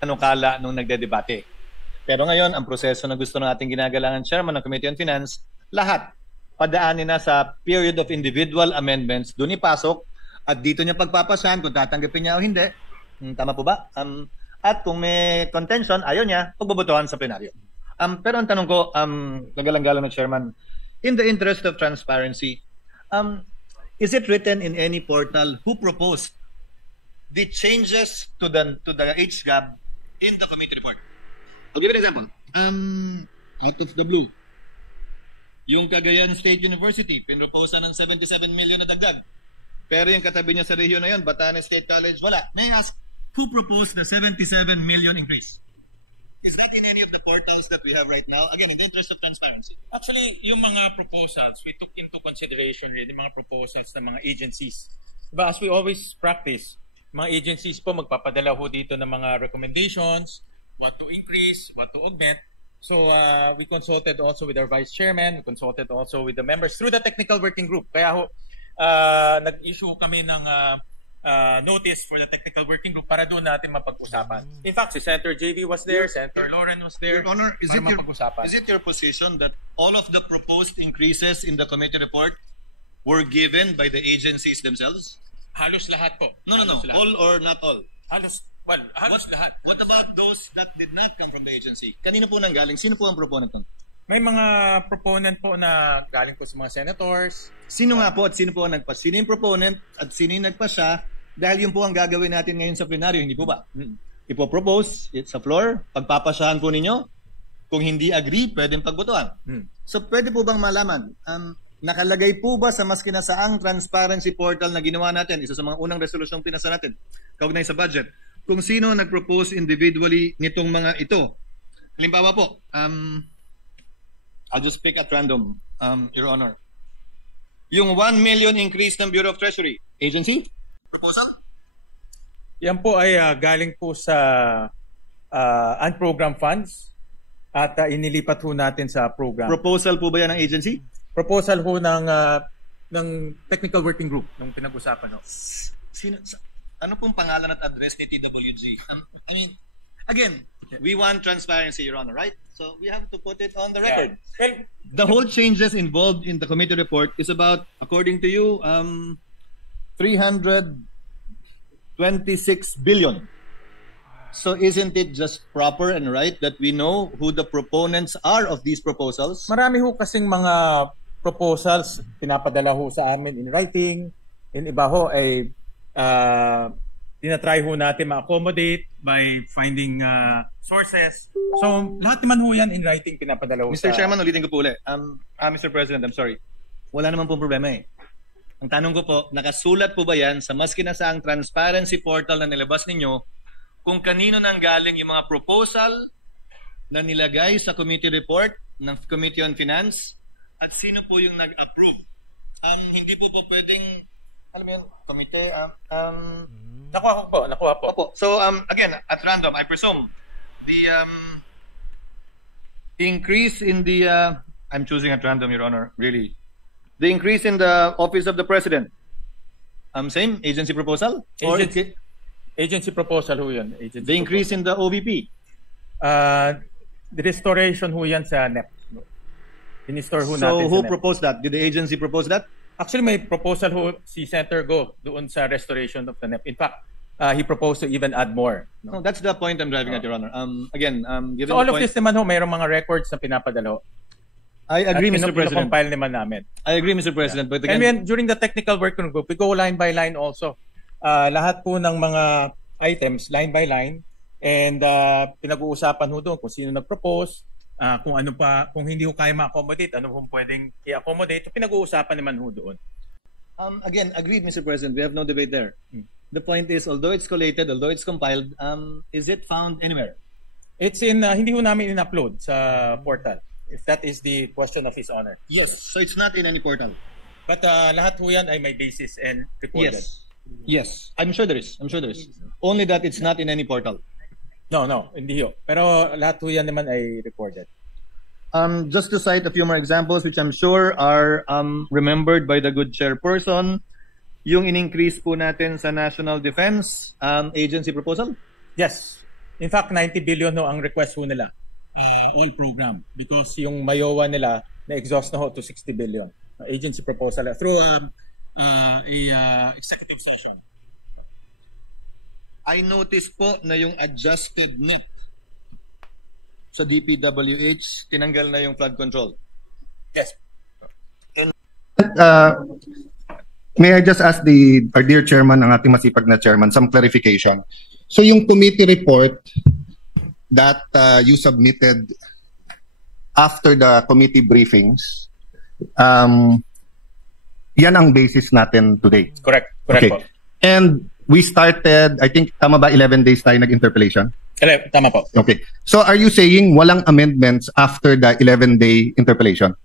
panukala nung nagdedebate. Pero ngayon, ang proseso na gusto ng ating ginagalangan chairman ng Committee on Finance, lahat padaanin na sa period of individual amendments, doon ipasok at dito niya pagpapasahan kung tatanggapin niya o hindi. Tama po ba? At kung may contention, ayaw niya, pagbobotohan sa plenaryo. Pero ang tanong ko, nagalang-galang na chairman, in the interest of transparency, is it written in any portal who proposed the changes to the HGAB in the committee report? I'll give you an example. Out of the blue, yung Cagayan State University, pinroposa ng 77 million na dagdag. Pero yung katabi niya sa rehiyon na yun, Batanes State College, wala. May I ask, who proposed the 77 million increase? Is that in any of the portals that we have right now? Again, in the interest of transparency. Actually, yung mga proposals, we took into consideration really mga proposals ng mga agencies. Diba, as we always practice, mga agencies po magpapadala ho dito ng mga recommendations, what to increase, what to augment. So we consulted also with our vice chairman, we consulted also with the members through the technical working group. Kaya ho, nag-issue kami ng notice for the technical working group para doon natin mapag-usapan. In fact, si Senator JV was there, Senator Lauren was there. Your Honor, is it your position that all of the proposed increases in the committee report were given by the agencies themselves? Halos lahat po. No. All or not all? Halos lahat. What about those that did not come from the agency? Kanino po nanggaling? Sino po ang proponent nun? May mga proponent po na galing po sa mga senators. Sino nga po at sino po ang nagpas? Sino yung proponent at sino yung nagpasya? Dahil yun po ang gagawin natin ngayon sa plenaryo, hindi po ba? Ipopropose sa floor, pagpapasyahan po ninyo. Kung hindi agree, pwedeng pagbotohan. So pwede po bang malaman, nakalagay po ba sa mas kinasaang transparency portal na ginawa natin, isa sa mga unang resolusyong pinasa natin, kaugnay sa budget, kung sino nag-propose individually nitong mga ito? Halimbawa po, I'll just pick at random, Your Honor. Yung 1 million increase ng Bureau of Treasury, agency? Proposal? Yan po ay galing po sa unprogrammed funds at inilipat ho natin sa program. Proposal po ba yan ng agency? Proposal ho ng technical working group nung pinag-usapan ho. Ano pong pangalan at address ni TWG? I mean, again, we want transparency, Your Honor, right? So we have to put it on the record. Yeah. The whole changes involved in the committee report is about, according to you, 326 billion. So isn't it just proper and right that we know who the proponents are of these proposals? Marami ho kasing mga proposals pinapadala ho sa amin in writing. In iba ho ay tinatry ho natin ma-accommodate by finding sources. So lahat naman ho yan in writing pinapadala ho Mr. Chairman, ulitin ko po ulit. Mr. President, I'm sorry. Wala naman pong problema eh. Ang tanong ko po, nakasulat po ba yan sa mas kinasaang transparency portal na nilabas ninyo kung kanino nang galing yung mga proposal na nilagay sa committee report ng Committee on Finance at sino po yung nag-approve? Hindi po pwedeng, alam mo yun, committee, Nakuha po. So, again, at random, I presume, the increase in the, I'm choosing at random, Your Honor, really. The increase in the Office of the President, same, agency proposal? Agency proposal ho yun. The increase in the OVP? The restoration ho yan sa NEP. In-store ho natin So, who sa NEP. proposed that? Did the agency propose that? Actually, may proposal ho si Senator Go doon sa restoration of the NEP. In fact, he proposed to even add more. No, that's the point I'm driving at, Your Honor. Again, given So all the of point, this naman ho, mayroong mga records na pinapadala ho. I agree, Mr. President. Compile naman namin. I agree, Mr. President. But And again, then, during the technical working group, we go line by line also. Lahat po ng mga items, line by line. And pinag-uusapan ho doon kung sino nag-propose, kung ano pa, kung hindi ho kaya ma-accommodate, ano ho pwedeng i-accommodate. Pinag-uusapan naman ho doon. again, agreed, Mr. President. We have no debate there. The point is, although it's collated, although it's compiled, is it found anywhere? It's in, hindi ho namin in-upload sa portal. If that is the question of His Honor. Yes. So it's not in any portal? But lahat ho yan ay may basis and recorded. Yes. I'm sure there is. Only that it's not in any portal. No, hindi ho. Pero lahat ho yan naman ay recorded. Just to cite a few more examples, which I'm sure are remembered by the good chairperson, yung in-increase po natin sa National Defense Agency proposal? Yes. In fact, 90 billion no ang request ho nila. All program. Because yung Mayowa nila na-exhaust na ho to 60 billion. Agency proposal through executive session. I noticed po na yung adjusted net sa DPWH, tinanggal na yung flood control. Yes. May I just ask our dear chairman, ang ating masipag na chairman, some clarification. So yung committee report that you submitted after the committee briefings, yan ang basis natin today. Correct Okay. po. And we started, I think, tama ba 11 days tayo nag-interpellation? Tama po. Okay. So are you saying walang amendments after the 11-day interpellation?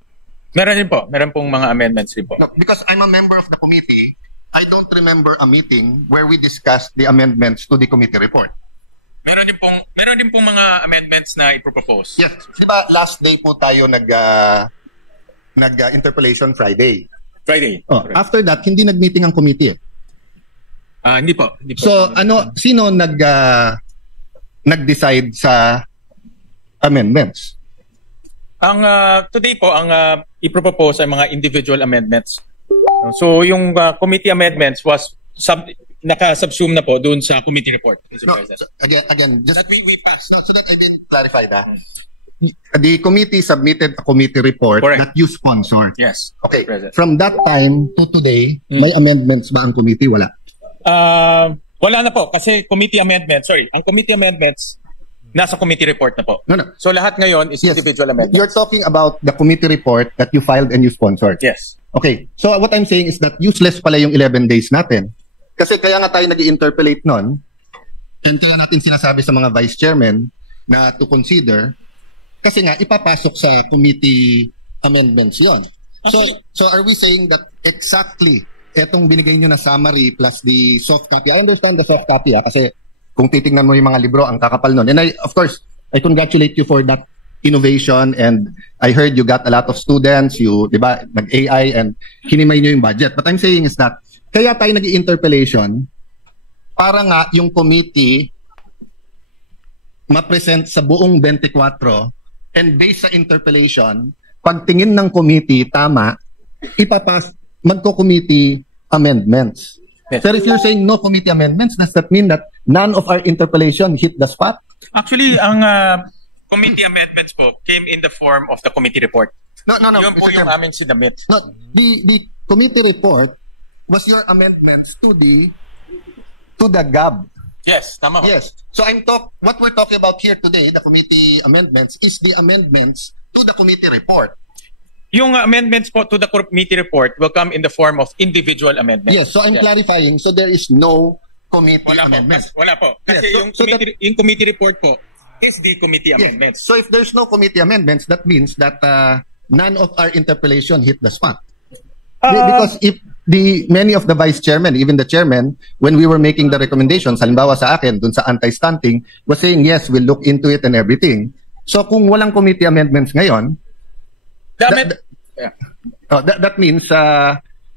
Meron din po. Meron pong mga amendments din po. No, because I'm a member of the committee, I don't remember a meeting where we discussed the amendments to the committee report. Meron din pong mga amendments na ipropose. Yes. Di ba last day po tayo nag-interpellation Friday? Friday. Oh, after that, hindi nag-meeting ang committee. Hindi po. So, sino nag-decide sa amendments? Ang today po ang ipropose ay mga individual amendments. So yung committee amendments was naka-subsume na po doon sa committee report. No, so, again, just That we passed. so that I can clarify that. The committee submitted a committee report Correct. that you sponsored. Yes. Okay. Present. From that time to today, may amendments ba ang committee? Wala. Wala na po kasi ang committee amendments nasa committee report na po. No. So lahat ngayon is Yes. individual amendments. You're talking about the committee report that you filed and you sponsored. Yes. Okay. So what I'm saying is that useless pala yung 11 days natin. Kasi kaya nga tayo nag-interpellate nun, and kaya natin sinasabi sa mga vice chairman na to consider, kasi nga ipapasok sa committee amendments yon. So are we saying that exactly etong binigay nyo na summary plus the soft copy? I understand the soft copy kasi kung titingnan mo yung mga libro, ang kakapal nun. And of course, I congratulate you for that innovation, and I heard you got a lot of students, di ba, nag-AI and hinimay nyo yung budget. But I'm saying is that, kaya tayo nag-interpellation para nga yung committee ma-present sa buong 24 and based sa interpellation, pag tingin ng committee tama, magko-committee amendments. Yes. Pero if you're saying no committee amendments, does that mean that none of our interpellation hit the spot? Actually, ang committee amendments po came in the form of the committee report. No. Yun po yung aming sinabit. No, the committee report was your amendments to the GAB. Yes, tama po. Yes. So what we're talking about here today, the committee amendments, is the amendments to the committee report. Yung amendments po to the committee report will come in the form of individual amendments. Yes, so I'm clarifying. So there is no committee amendments. Wala po. Kasi Yes, yung committee report po is the committee amendments. So if there's no committee amendments, that means that none of our interpellation hit the spot. Because if many of the vice chairman, even the chairman, when we were making the recommendations, halimbawa sa akin, dun sa anti-stunting, was saying, yes, we'll look into it and everything. So kung walang committee amendments ngayon, that means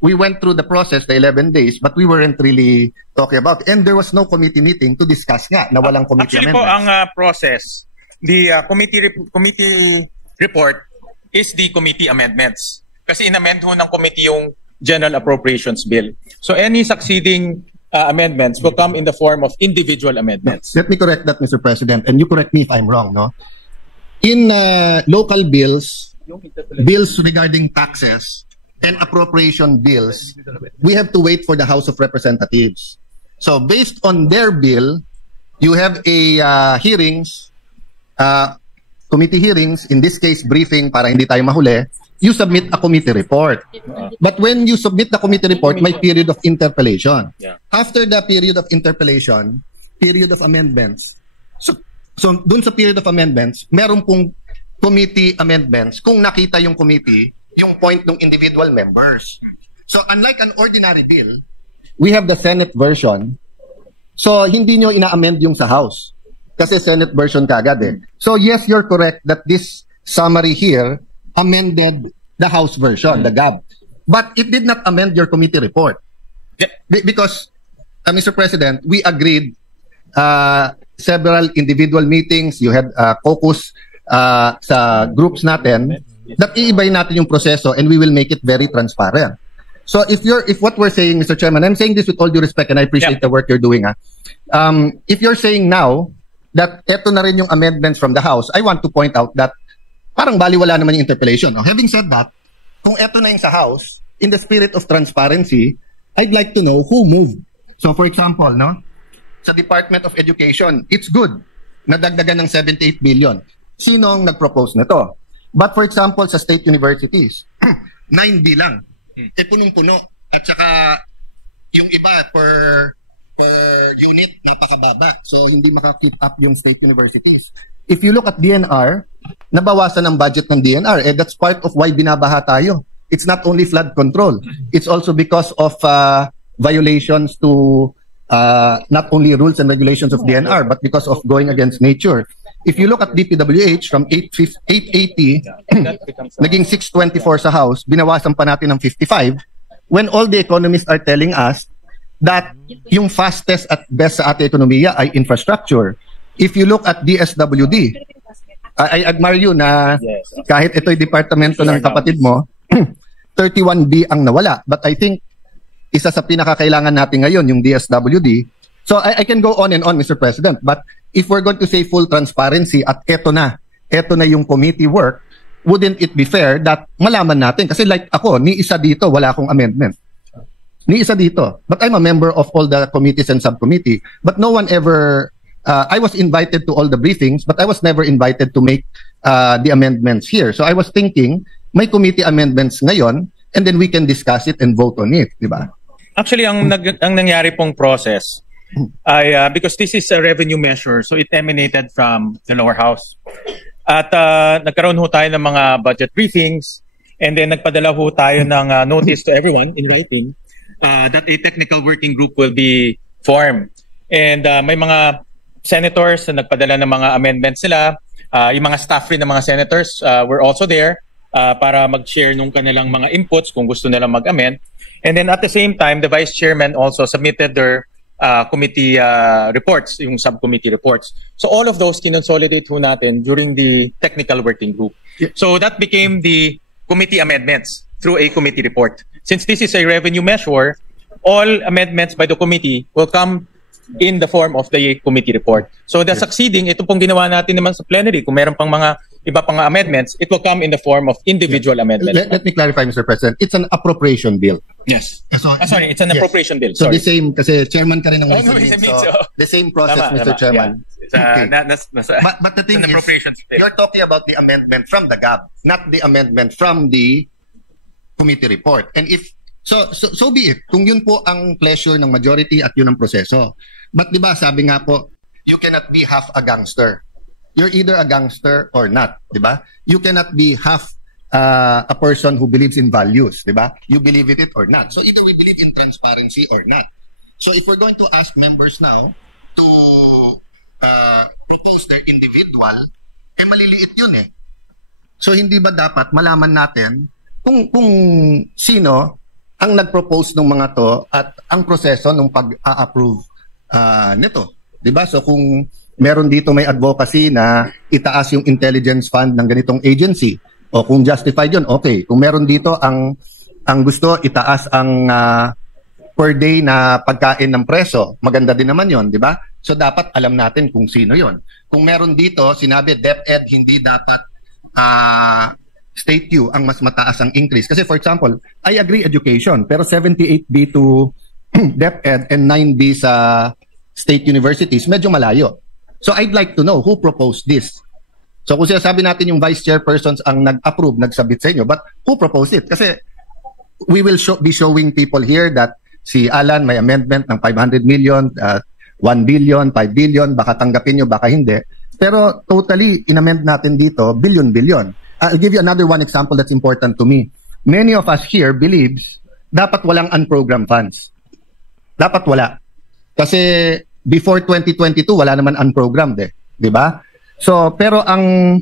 we went through the process, the 11 days, but we weren't really talking about it. And there was no committee meeting to discuss nga na walang committee Actually amendments. po, ang process, the committee report is the committee amendments. Kasi inamend ho ng committee yung General Appropriations Bill. So any succeeding amendments will come in the form of individual amendments. Let me correct that, Mr. President, and you correct me if I'm wrong, no? In local bills regarding taxes, and appropriation bills, we have to wait for the House of Representatives. So based on their bill, you have a committee hearings, in this case briefing para hindi tayo mahuli, you submit a committee report. But when you submit the committee report, may period of interpellation. Yeah. After the period of interpellation, period of amendments. So dun sa period of amendments, meron pong committee amendments kung nakita yung committee yung point ng individual members. So unlike an ordinary bill, we have the Senate version. So hindi nyo ina-amend yung sa House. Kasi Senate version kagad eh. So yes, you're correct that this summary here amended the House version, the GAB. But it did not amend your committee report. Yeah. Because, Mr. President, we agreed several individual meetings, you had caucus sa groups natin, that iibay natin yung proseso and we will make it very transparent. So if what we're saying, Mr. Chairman, I'm saying this with all due respect and I appreciate the work you're doing. If you're saying now that eto na rin yung amendments from the House, I want to point out that parang baliwala naman yung interpellation. No? Having said that, kung eto na yung sa House, in the spirit of transparency, I'd like to know who moved. So for example, no, sa Department of Education, it's good na dagdagan ng 78 billion. Sino ang nag-propose na to? But for example, sa state universities, 9B lang. Punong-puno. At saka yung iba per unit, napakababa. So hindi maka-keep up yung state universities. If you look at DNR, nabawasan ang budget ng DNR. That's part of why binabaha tayo. It's not only flood control. It's also because of violations to not only rules and regulations of DNR, but because of going against nature. If you look at DPWH, from 880, naging 624 sa House, binawasan pa natin ng 55, when all the economists are telling us that yung fastest at best sa ating ekonomiya ay infrastructure. If you look at DSWD, I admire you na kahit ito'y departamento ng kapatid mo, 31B ang nawala. But I think isa sa pinakakailangan natin ngayon, yung DSWD. So I can go on and on, Mr. President. But if we're going to say full transparency at eto na yung committee work, wouldn't it be fair that malaman natin? Kasi like ako, ni isa dito, wala akong amendment. Ni isa dito. But I'm a member of all the committees and subcommittee. But no one ever, I was invited to all the briefings, but I was never invited to make the amendments here. So I was thinking, may committee amendments ngayon, and then we can discuss it and vote on it, di ba? Actually, ang nangyari pong process ay because this is a revenue measure, so it emanated from the lower house. At nagkaroon ho tayo ng mga budget briefings, and then nagpadala ho tayo ng notice to everyone in writing that a technical working group will be formed. And may mga senators na nagpadala ng mga amendments nila. Yung mga staff rin ng mga senators were also there para mag-share nung kanilang mga inputs kung gusto nilang mag-amend. And then at the same time, the vice chairman also submitted their committee reports, yung subcommittee reports. So all of those kinonsolidate ho natin during the technical working group. So that became the committee amendments through a committee report. Since this is a revenue measure, all amendments by the committee will come in the form of the committee report. So the succeeding, ito pong ginawa natin naman sa plenary, kung meron pang mga iba pang amendments, it will come in the form of individual amendments. Let me clarify, Mr. President. It's an appropriation bill. Yes. Sorry, it's an appropriation bill. So sorry. the same, kasi chairman ka rin ng so the same process, Mr. Chairman. Yeah. Okay. But the thing is, bill. you're talking about the amendment from the GAB, not the amendment from the committee report. And if so be it. Kung yun po ang pleasure ng majority at yun ang proseso. But di ba, sabi nga po, you cannot be half a gangster. You're either a gangster or not, di ba? You cannot be half a person who believes in values, di ba? You believe in it or not. So either we believe in transparency or not. So if we're going to ask members now to propose their individual, maliliit yun eh. So hindi ba dapat malaman natin kung sino ang nag-propose ng mga to at ang proseso ng pag-a-approve nito. Diba? So kung meron dito may advocacy na itaas yung intelligence fund ng ganitong agency, o kung justified yun, okay. Kung meron dito ang gusto itaas ang per day na pagkain ng preso, maganda din naman yon, di ba? So dapat alam natin kung sino yon. Kung meron dito, sinabi DepEd hindi dapat state Q ang mas mataas ang increase. Kasi for example, I agree education, pero 78B to DepEd and 9B sa state universities, medyo malayo. So I'd like to know who proposed this. So kung sinasabi natin yung vice chairpersons ang nag-approve, nagsabit sa inyo, but who proposed it? Kasi we will be showing people here that si Alan may amendment ng 500 million, 1 billion, 5 billion, baka tanggapin nyo, baka hindi. Pero totally, inamend natin dito, billion. I'll give you another one example that's important to me. Many of us here believes dapat walang unprogrammed funds. Dapat wala. Kasi before 2022, wala naman unprogrammed eh. Di ba? So, pero ang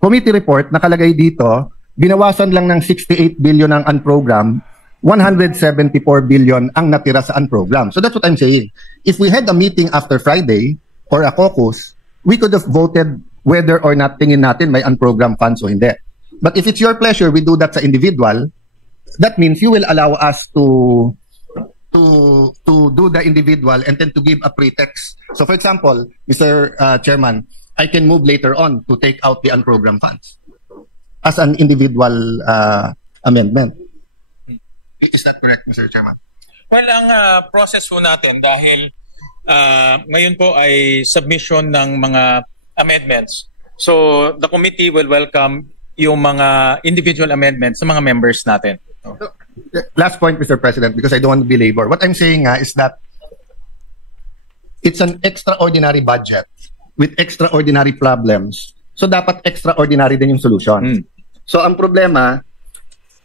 committee report nakalagay dito, binawasan lang ng 68 billion ang unprogrammed 174 billion ang natira sa unprogram. So that's what I'm saying. If we had a meeting after Friday or a caucus, we could have voted whether or not tingin natin may unprogrammed funds o hindi. But if it's your pleasure, we do that sa individual, that means you will allow us to do the individual and then to give a pretext. So for example, Mr. Chairman, I can move later on to take out the unprogrammed funds as an individual amendment. Is that correct, Mr. Chairman? Well, ang process po natin dahil ngayon po ay submission ng mga amendments. So the committee will welcome yung mga individual amendments sa mga members natin. Last point, Mr. President, because I don't want to belabor. What I'm saying is that it's an extraordinary budget with extraordinary problems. So dapat extraordinary din yung solution. So ang problema,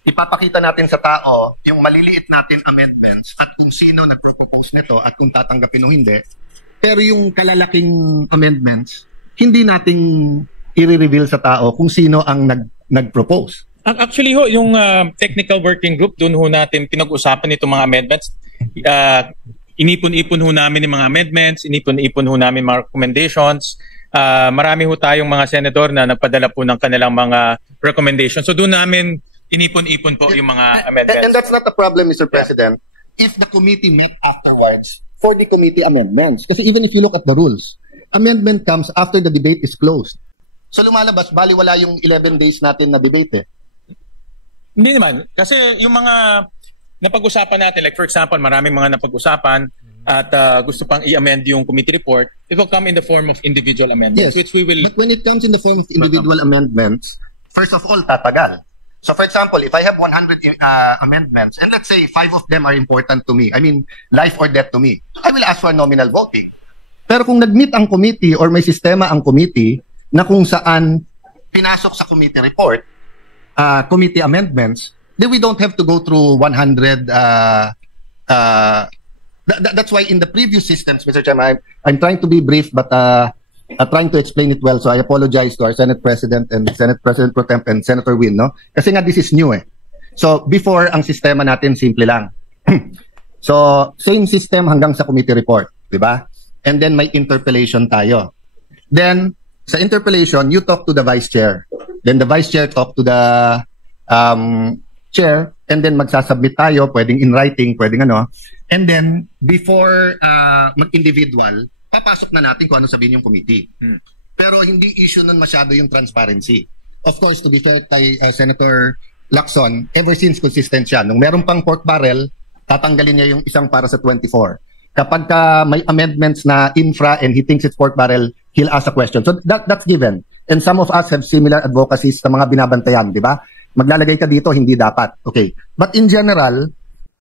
ipapakita natin sa tao yung maliliit natin amendments at kung sino nagpropose nito at kung tatanggapin o hindi. Pero yung kalalaking amendments, hindi nating i-reveal sa tao kung sino ang nag-propose. Actually ho, yung technical working group, doon ho natin pinag-usapan itong mga amendments. Inipon-ipon ho namin yung mga amendments, inipon-ipon ho namin mga recommendations. Marami ho tayong mga senador na nagpadala po ng kanilang mga recommendations. So doon namin inipon-ipon po yung mga amendments. And that's not a problem, Mr. President, if the committee met afterwards for the committee amendments. Kasi even if you look at the rules, amendment comes after the debate is closed. So lumalabas, baliwala yung 11 days natin na debate eh. Hindi naman. Kasi yung mga napag-usapan natin, like for example, maraming mga napag-usapan at gusto pang i-amend yung committee report, it will come in the form of individual amendments. Yes, which we will... but when it comes in the form of individual amendments, first of all, tatagal. So for example, if I have 100 amendments, and let's say 5 of them are important to me, I mean, life or death to me, I will ask for nominal voting. Pero kung nag-meet ang committee or may sistema ang committee na kung saan pinasok sa committee report, committee amendments, then we don't have to go through 100. That's why in the previous systems, Mr. Chairman, I'm trying to be brief, but trying to explain it well. So I apologize to our Senate President and Senate President Pro Temp and Senator Win, no? Kasi nga this is new eh. So before, ang sistema natin simple lang. So same system hanggang sa committee report, di ba? And then may interpellation tayo. Then sa interpellation, you talk to the vice chair. Then the vice chair talk to the chair, and then magsasubmit tayo, pwedeng in writing, pwedeng ano. And then, before mag-individual, papasok na natin kung ano sabihin yung committee. Pero hindi issue nun masyado yung transparency. Of course, to be fair kay Senator Lacson, ever since consistent siya. Nung meron pang pork barrel, tatanggalin niya yung isang para sa 24. Kapag may amendments na infra and he thinks it's pork barrel, he'll ask a question. So that's given. And some of us have similar advocacies sa mga binabantayan, di ba? Maglalagay ka dito, hindi dapat. Okay. But in general,